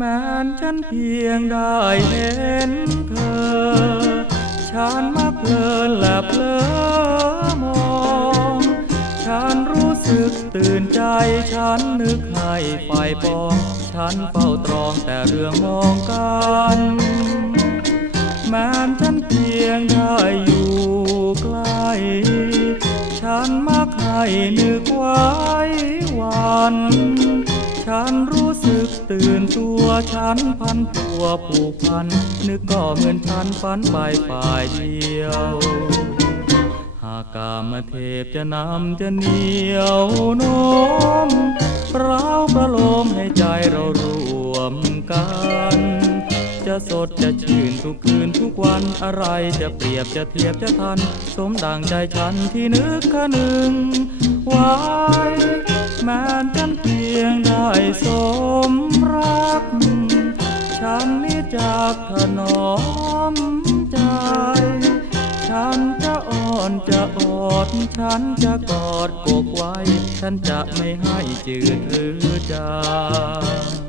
แม้ฉันเพียงได้เห็นเธอ ฉันมาเพลินและเพลอมอง ฉันรู้สึกตื่นใจ ฉันนึกให้ไฟปอง ฉันเฝ้าตรองแต่เรื่องมองกันแม้นฉันเพียงได้อยู่ใกล้ฉันมักให้นึกไว้วัน ฉันรู้สึก ตื่นตัวฉันพันผัวผูกพัน นึกก็เหมือนฉันฝันไปฝ่ายเดียว หากกามเทพจะนำจะเหนียวโน้มเปล่าประโลมให้ใจเรารวมกัน จะสดจะชื่นทุกคืนทุกวันอะไรจะเปรียบจะเทียบจะทัน สมดังใจฉันที่นึกคะนึงไว้ ฉันนี่จากถนอมใจ ฉันจะอ่อนจะอด ฉันจะกอดกกไว้ ฉันจะไม่ให้จืดหรือจาง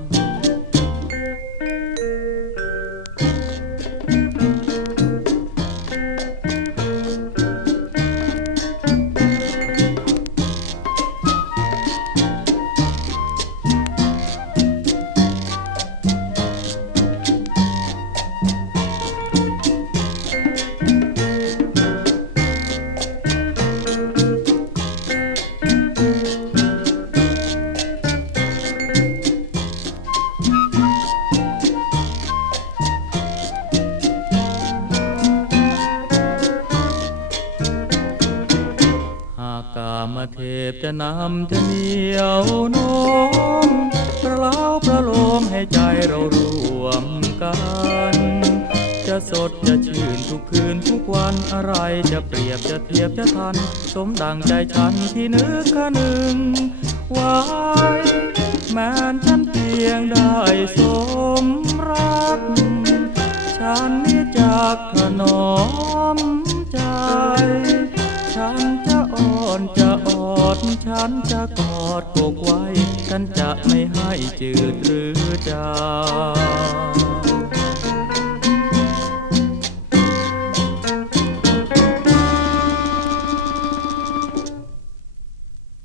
ากามเทพจะนำจะเหนียวโน้มประเล้าประโลมให้ใจเรารวมกัน จะสดจะชื่นทุกคืนทุกวันอะไรจะเปรียบจะเทียบจะทัน สมดังใจฉันที่นึกคะนึงไว้แม้นฉันเพียงได้สมรัก ฉันนี่จากถนอม ฉันจะกอดกกไว้ ฉันจะไม่ให้จืดหรือจาง